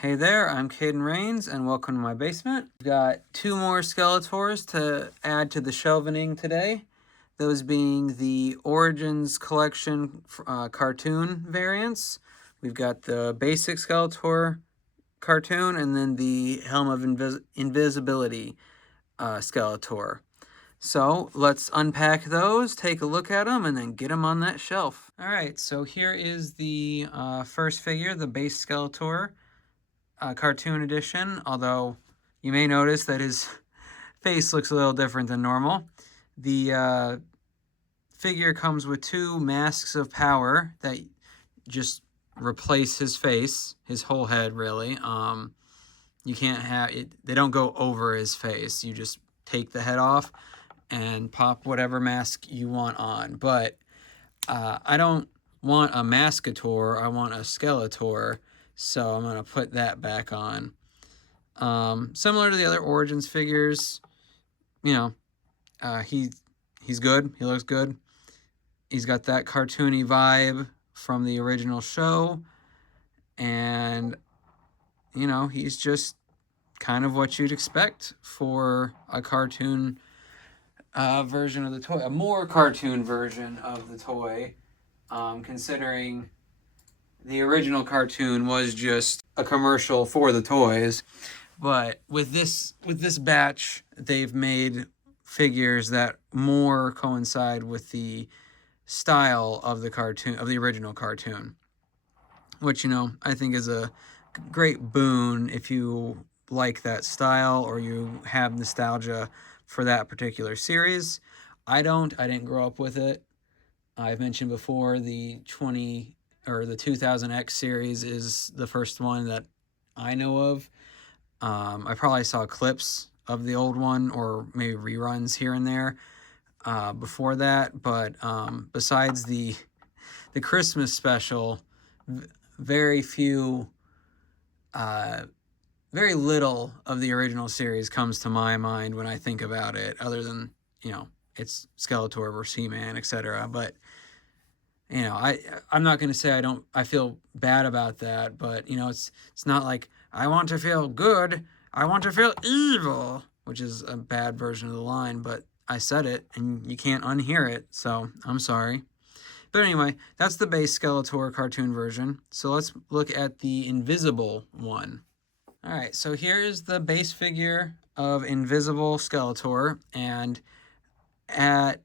Hey there, I'm Caden Rains, and welcome to my basement. We've got two more Skeletors to add to the shelving today. Those being the Origins Collection cartoon variants. We've got the basic Skeletor cartoon, and then the Helm of Invisibility Skeletor. So let's unpack those, take a look at them, and then get them on that shelf. All right, so here is the first figure, the base Skeletor. Cartoon edition, although you may notice that his face looks a little different than normal. The figure comes with two masks of power that just replace his face, his whole head, really. You can't have it, they don't go over his face. You just take the head off and pop whatever mask you want on. But I don't want a Mascator, I want a Skeletor. So I'm going to put that back on. Similar to the other Origins figures, you know, he's good. He looks good. He's got that cartoony vibe from the original show. And, you know, he's just kind of what you'd expect for a cartoon version of the toy. A more cartoon version of the toy, considering the original cartoon was just a commercial for the toys. But with this batch, they've made figures that more coincide with the style of the cartoon, of the original cartoon, which, you know, I think is a great boon if you like that style or you have nostalgia for that particular series. I didn't grow up with it. I've mentioned before the 2000X series is the first one that I know of. I probably saw clips of the old one or maybe reruns here and there before that. But besides the Christmas special, very little of the original series comes to my mind when I think about it, other than, you know, it's Skeletor versus He-Man, etc. But, you know, I'm not going to say I feel bad about that, but, you know, it's not like I want to feel good, I want to feel evil, which is a bad version of the line, but I said it and you can't unhear it, so I'm sorry. But anyway, that's the base Skeletor cartoon version. So let's look at the invisible one. All right, so here's the base figure of invisible Skeletor, and at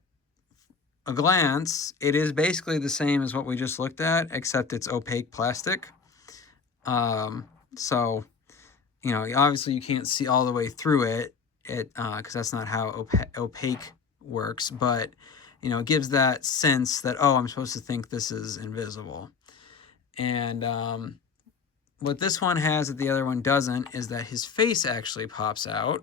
a glance, it is basically the same as what we just looked at, except it's opaque plastic. So, you know, obviously you can't see all the way through it, because that's not how opaque works. But, you know, it gives that sense that, oh, I'm supposed to think this is invisible. And what this one has that the other one doesn't is that his face actually pops out.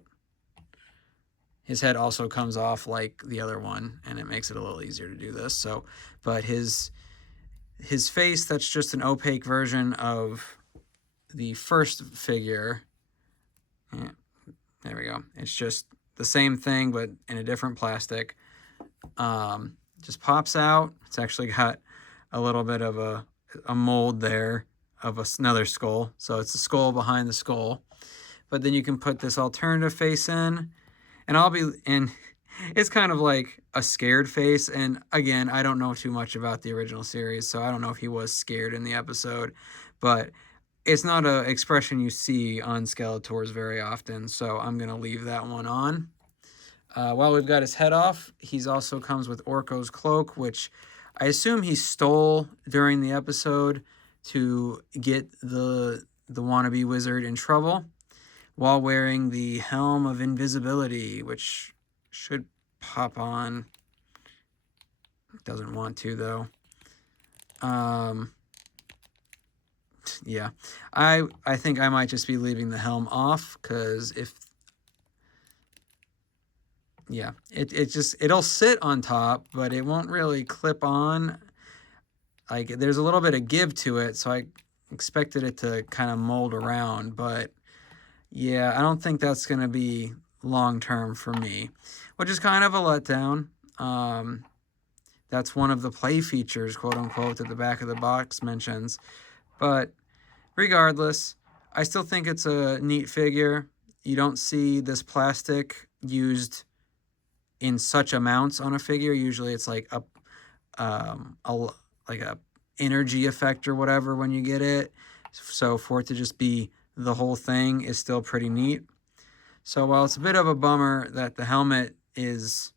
His head also comes off like the other one, and it makes it a little easier to do this. So, but his face, that's just an opaque version of the first figure. Yeah, there we go. It's just the same thing, but in a different plastic. Just pops out. It's actually got a little bit of a mold there of another skull. So it's the skull behind the skull. But then you can put this alternative face in, and it's kind of like a scared face. And again, I don't know too much about the original series, so I don't know if he was scared in the episode, but it's not an expression you see on Skeletors very often, so I'm going to leave that one on. While we've got his head off, he also comes with Orko's cloak, which I assume he stole during the episode to get the wannabe wizard in trouble, while wearing the Helm of Invisibility, which should pop on. It doesn't want to, though. Yeah. I think I might just be leaving the helm off, because it'll sit on top, but it won't really clip on. Like, there's a little bit of give to it, so I expected it to kind of mold around, but yeah, I don't think that's going to be long-term for me, which is kind of a letdown. That's one of the play features, quote-unquote, that the back of the box mentions. But regardless, I still think it's a neat figure. You don't see this plastic used in such amounts on a figure. Usually it's like like a energy effect or whatever when you get it. So for it to just be the whole thing is still pretty neat. So while it's a bit of a bummer that the helmet is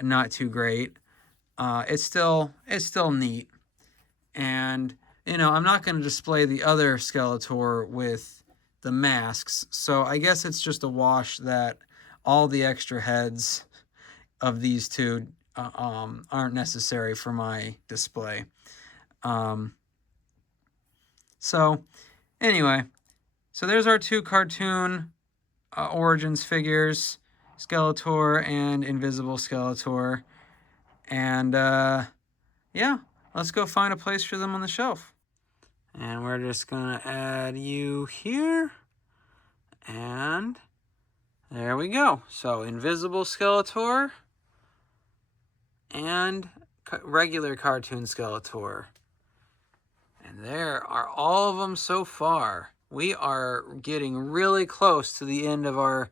not too great, it's still neat. And I'm not going to display the other Skeletor with the masks, so I guess it's just a wash that all the extra heads of these two aren't necessary for my display. So anyway, so there's our two cartoon Origins figures, Skeletor and Invisible Skeletor. And yeah, let's go find a place for them on the shelf. And we're just gonna add you here. And there we go. So Invisible Skeletor and regular cartoon Skeletor. And there are all of them so far. We are getting really close to the end of our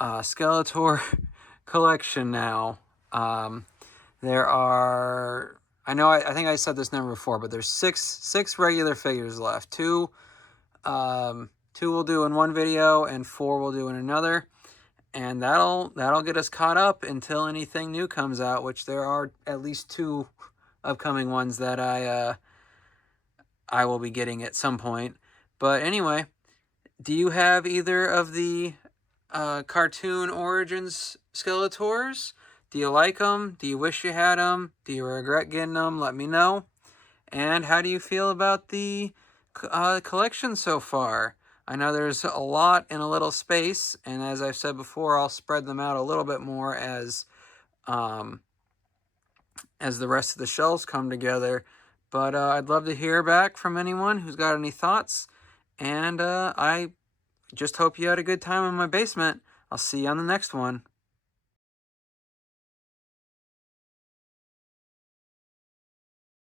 Skeletor collection now. There are, I think I said this number before, but there's six regular figures left. Two we'll do in one video, and 4 we'll do in another. And that'll get us caught up until anything new comes out, which there are at least 2 upcoming ones that I will be getting at some point. But anyway, do you have either of the cartoon Origins Skeletors? Do you like them? Do you wish you had them? Do you regret getting them? Let me know. And how do you feel about the collection so far? I know there's a lot in a little space, and as I've said before, I'll spread them out a little bit more as the rest of the shelves come together. But I'd love to hear back from anyone who's got any thoughts. And I just hope you had a good time in my basement. I'll see you on the next one.